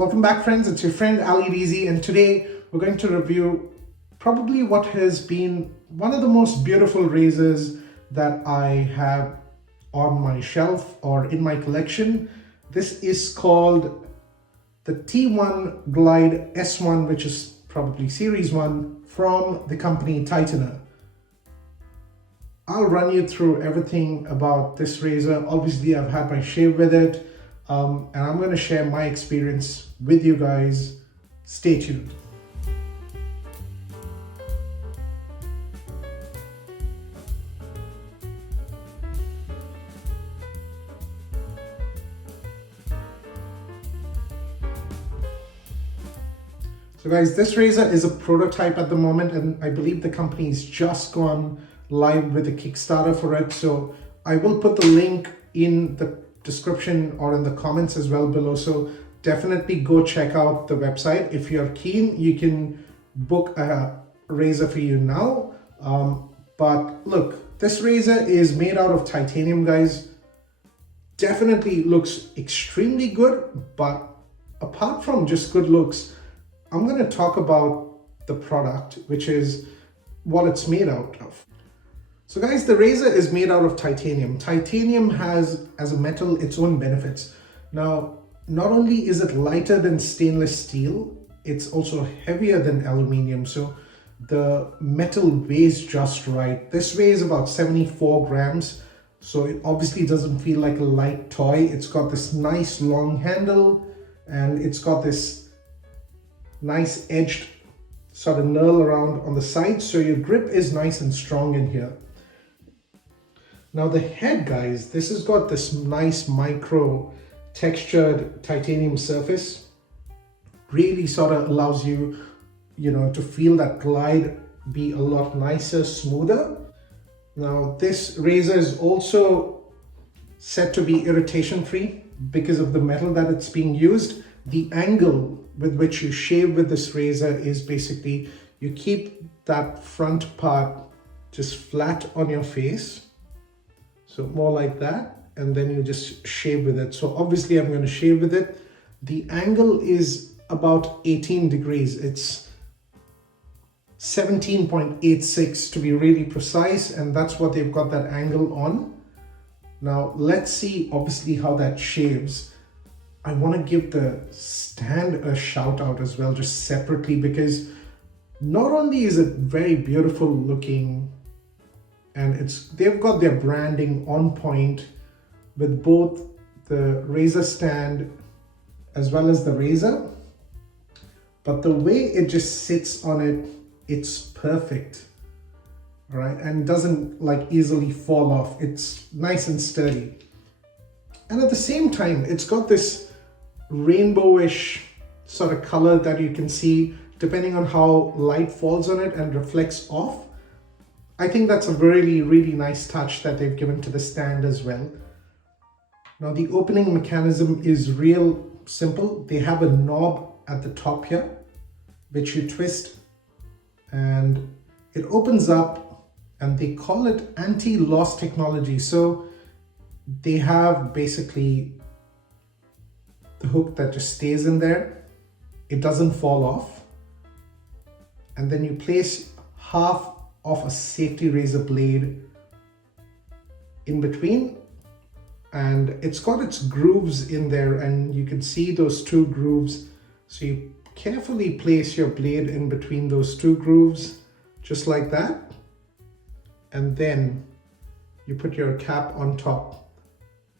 Welcome back, friends. It's your friend Ali Rizi, and today we're going to review probably what has been one of the most beautiful razors that I have on my shelf or in my collection. This is called the TiGlide S1, which is probably Series 1 from the company TiGlide. I'll run you through everything about this razor. Obviously, I've had my shave with it, and I'm going to share my experience with you guys. Stay tuned. So guys, this razor is a prototype at the moment, and I believe the company's just gone live with a Kickstarter for it. So I will put the link in the description or in the comments as well below. So definitely go check out the website. If you're keen, you can book a razor for you now. But look, this razor is made out of titanium, guys. Definitely looks extremely good, but apart from just good looks, I'm going to talk about the product, which is what it's made out of. So guys, the razor is made out of titanium. Titanium has, as a metal, its own benefits. Now, not only is it lighter than stainless steel, it's also heavier than aluminium. So the metal weighs just right. This weighs about 74 grams. So it obviously doesn't feel like a light toy. It's got this nice long handle, and it's got this nice edged sort of knurl around on the side, so your grip is nice and strong in here. Now the head, guys, this has got this nice micro textured titanium surface. Really sort of allows you, to feel that glide be a lot nicer, smoother. Now this razor is also said to be irritation free because of the metal that it's being used. The angle with which you shave with this razor is basically you keep that front part just flat on your face, so more like that, and then you just shave with it. So obviously I'm going to shave with it. The angle is about 18 degrees. It's 17.86 to be really precise, and that's what they've got that angle on. Now let's see obviously how that shaves. I want to give the stand a shout out as well, just separately, because not only is it very beautiful looking, and they've got their branding on point with both the razor stand as well as the razor, but the way it just sits on it, it's perfect. All right, and doesn't like easily fall off. It's nice and sturdy, and at the same time it's got this rainbowish sort of color that you can see depending on how light falls on it and reflects off. I think that's a really, really nice touch that they've given to the stand as well. Now the opening mechanism is real simple. They have a knob at the top here, which you twist and it opens up, and they call it anti-loss technology. So they have basically the hook that just stays in there. It doesn't fall off. And then you place half of a safety razor blade in between, and it's got its grooves in there, and you can see those two grooves. So you carefully place your blade in between those two grooves, just like that. And then you put your cap on top.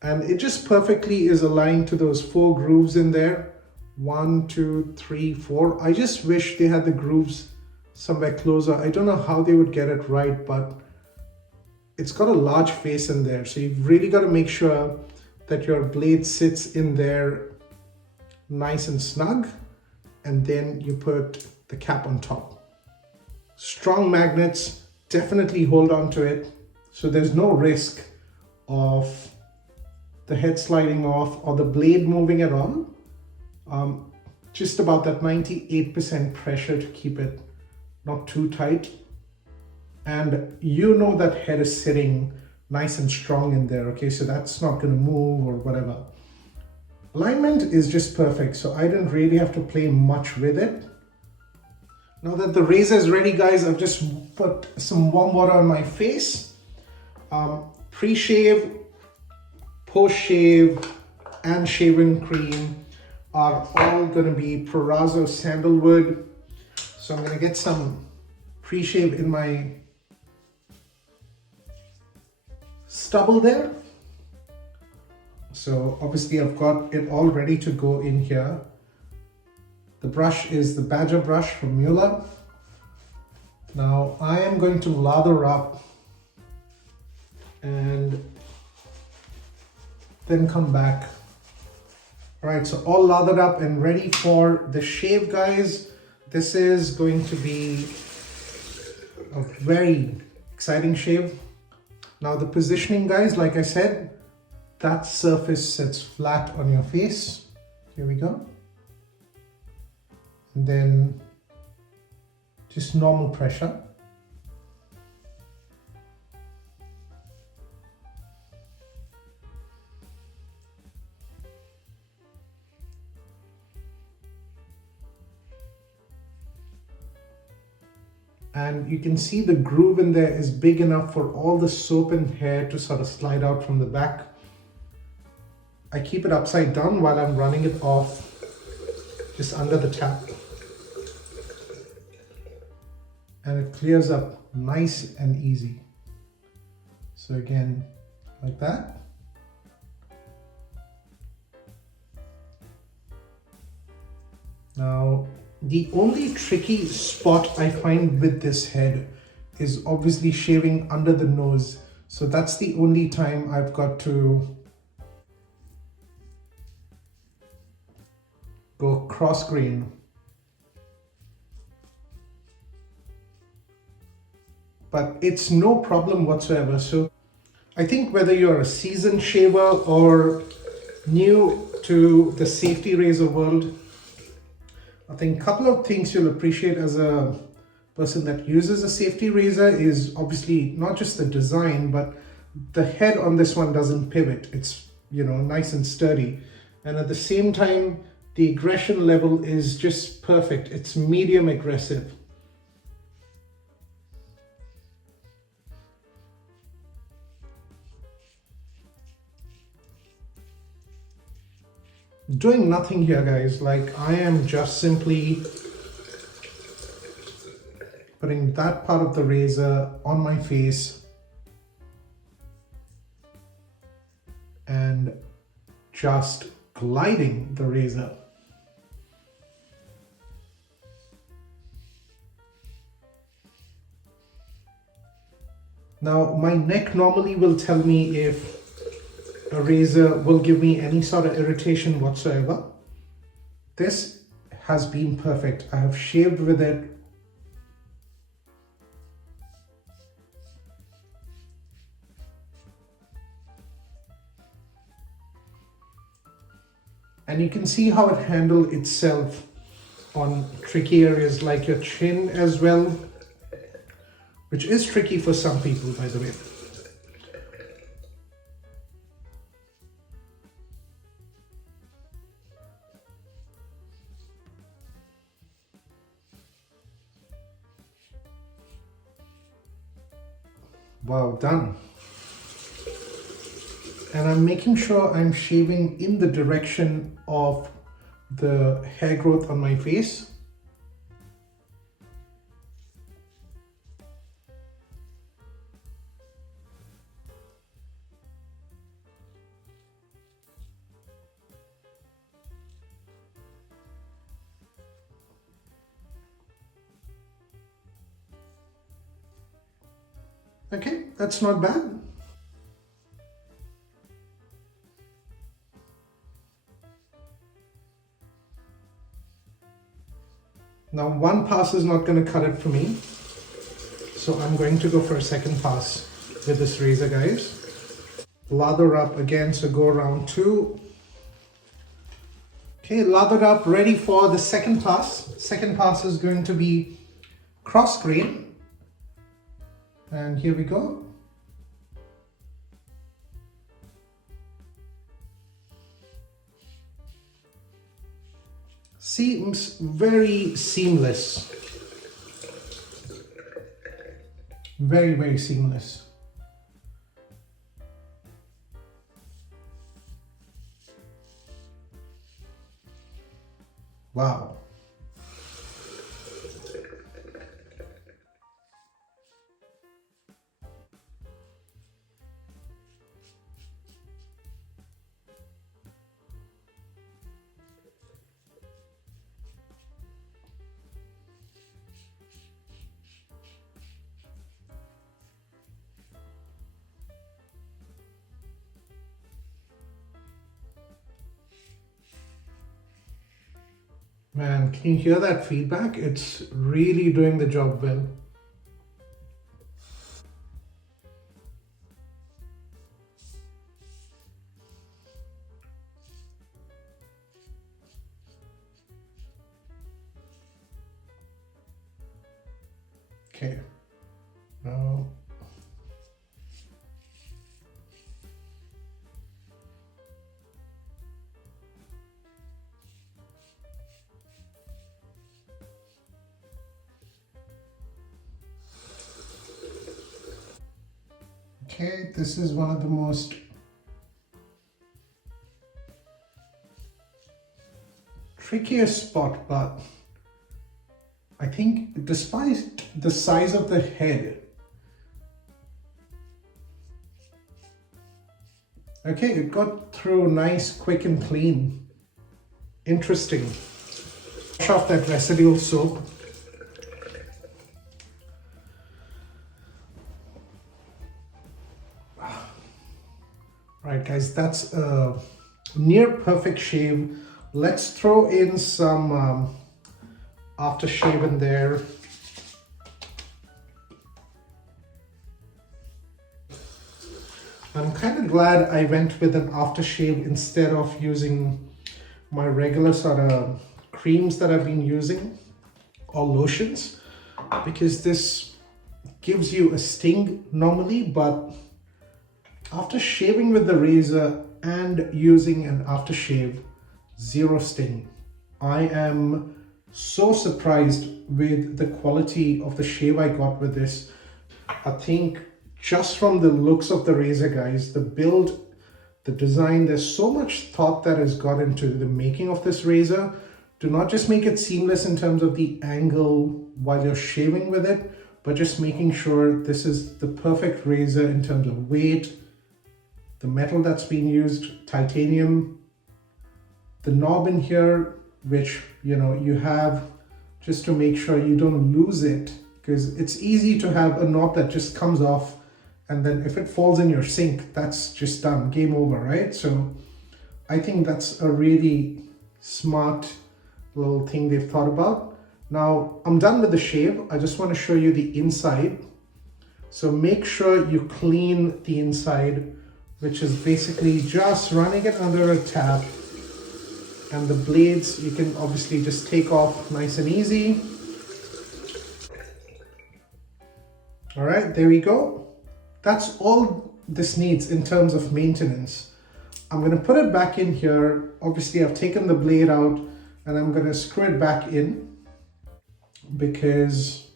And it just perfectly is aligned to those 4 grooves in there. 1, 2, 3, 4. I just wish they had the grooves somewhere closer. I don't know how they would get it right, but it's got a large face in there. So you've really got to make sure that your blade sits in there nice and snug. And then you put the cap on top. Strong magnets, definitely hold on to it. So there's no risk of the head sliding off or the blade moving at all. Just about that 98% pressure to keep it not too tight. And that head is sitting nice and strong in there, okay? So that's not going to move or whatever. Alignment is just perfect, so I didn't really have to play much with it. Now that the razor is ready, guys, I've just put some warm water on my face. Pre-shave, post-shave, and shaving cream are all going to be Proraso Sandalwood. So I'm going to get some pre-shave in my stubble there. So obviously I've got it all ready to go in here. The brush is the Badger brush from Mueller. Now I am going to lather up and then come back. All right, so all lathered up and ready for the shave, guys. This is going to be a very exciting shave. Now the positioning, guys, like I said, that surface sits flat on your face. Here we go. And then just normal pressure. And you can see the groove in there is big enough for all the soap and hair to sort of slide out from the back. I keep it upside down while I'm running it off just under the tap. And it clears up nice and easy. So again, like that. Now, the only tricky spot I find with this head is obviously shaving under the nose. So that's the only time I've got to go cross grain. But it's no problem whatsoever. So I think whether you're a seasoned shaver or new to the safety razor world, I think a couple of things you'll appreciate as a person that uses a safety razor is obviously not just the design, but the head on this one doesn't pivot. It's, you know, nice and sturdy. And at the same time, the aggression level is just perfect. It's medium aggressive. Doing nothing here, guys. Like, I am just simply putting that part of the razor on my face and just gliding the razor. Now, my neck normally will tell me if a razor will give me any sort of irritation whatsoever. This has been perfect. I have shaved with it. And you can see how it handled itself on tricky areas like your chin as well, which is tricky for some people, by the way. Wow, done. And I'm making sure I'm shaving in the direction of the hair growth on my face. Okay, that's not bad. Now, one pass is not going to cut it for me, so I'm going to go for a second pass with this razor, guys. Lather up again, so go around two. Okay, lathered up, ready for the second pass. Second pass is going to be cross grain. And here we go. Seems very seamless. Very, very seamless. Wow. Man, can you hear that feedback? It's really doing the job well. Okay. Now, okay, this is one of the most trickiest spot, but I think despite the size of the head, okay, it got through nice, quick and clean. Interesting. Wash off that residual soap. Right guys, that's a near perfect shave. Let's throw in some aftershave in there. I'm kind of glad I went with an aftershave instead of using my regular sort of creams that I've been using or lotions, because this gives you a sting normally, but after shaving with the razor and using an aftershave, zero sting. I am so surprised with the quality of the shave I got with this. I think just from the looks of the razor, guys, the build, the design, there's so much thought that has gone into the making of this razor to not just make it seamless in terms of the angle while you're shaving with it, but just making sure this is the perfect razor in terms of weight, the metal that's been used, titanium, the knob in here, which you have just to make sure you don't lose it, because it's easy to have a knob that just comes off, and then if it falls in your sink, that's just done, game over, right? So I think that's a really smart little thing they've thought about. Now I'm done with the shave. I just want to show you the inside. So make sure you clean the inside, which is basically just running it under a tap. And the blades, you can obviously just take off nice and easy. All right, there we go. That's all this needs in terms of maintenance. I'm gonna put it back in here. Obviously, I've taken the blade out and I'm gonna screw it back in, because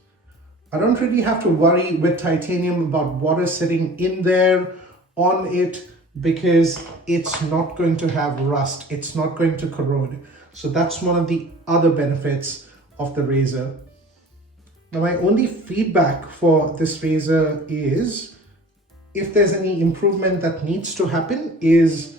I don't really have to worry with titanium about water sitting in there on it, because it's not going to have rust, it's not going to corrode. So that's one of the other benefits of the razor. Now my only feedback for this razor is, if there's any improvement that needs to happen, is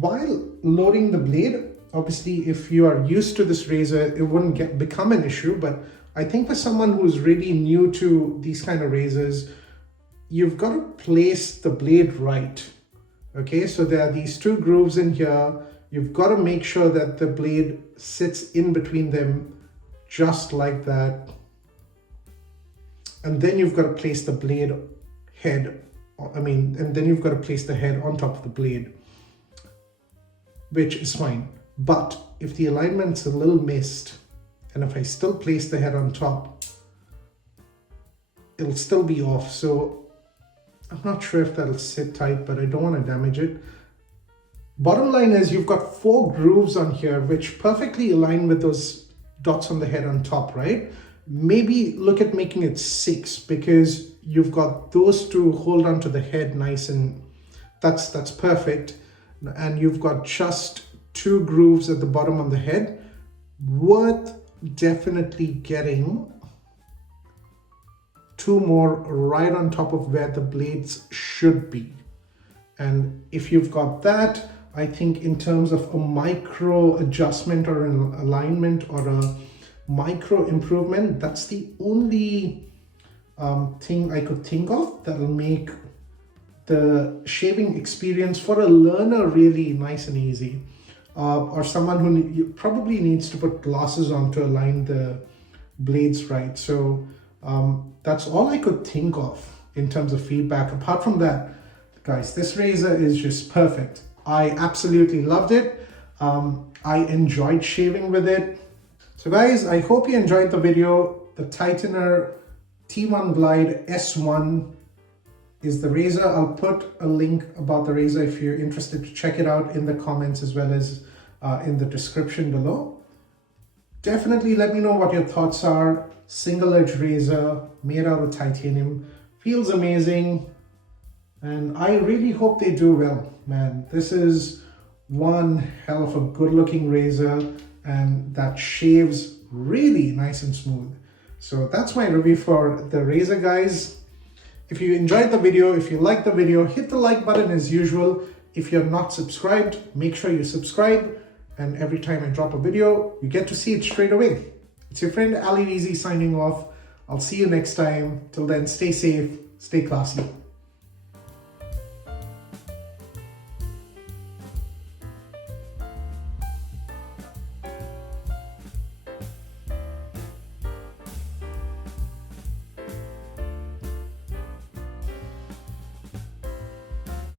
while loading the blade. Obviously if you are used to this razor, it wouldn't become an issue, but I think for someone who's really new to these kind of razors, you've got to place the blade right. Okay, so there are these two grooves in here. You've got to make sure that the blade sits in between them just like that. And then you've got to place the blade head, and then you've got to place the head on top of the blade, which is fine. But if the alignment's a little missed, and if I still place the head on top, it'll still be off. So I'm not sure if that'll sit tight, but I don't want to damage it. Bottom line is you've got 4 grooves on here which perfectly align with those dots on the head on top, right? Maybe look at making it 6 because you've got those to hold onto the head nice, and that's perfect. And you've got just 2 grooves at the bottom on the head. Worth definitely getting 2 more right on top of where the blades should be. And if you've got that, I think in terms of a micro adjustment or an alignment or a micro improvement, that's the only thing I could think of that'll make the shaving experience for a learner really nice and easy. Or someone who probably needs to put glasses on to align the blades right. So that's all I could think of in terms of feedback. Apart from that, guys, this razor is just perfect. I absolutely loved it. I enjoyed shaving with it. So guys, I hope you enjoyed the video. The Tightener TiGlide S1 is the razor. I'll put a link about the razor if you're interested to check it out in the comments as well as in the description below. Definitely let me know what your thoughts are. Single edge razor made out of titanium. Feels amazing. And I really hope they do well, man. This is one hell of a good looking razor and that shaves really nice and smooth. So that's my review for the razor, guys. If you enjoyed the video, if you liked the video, hit the like button as usual. If you're not subscribed, make sure you subscribe. And every time I drop a video, you get to see it straight away. It's your friend Ali Easy signing off. I'll see you next time. Till then, stay safe, stay classy.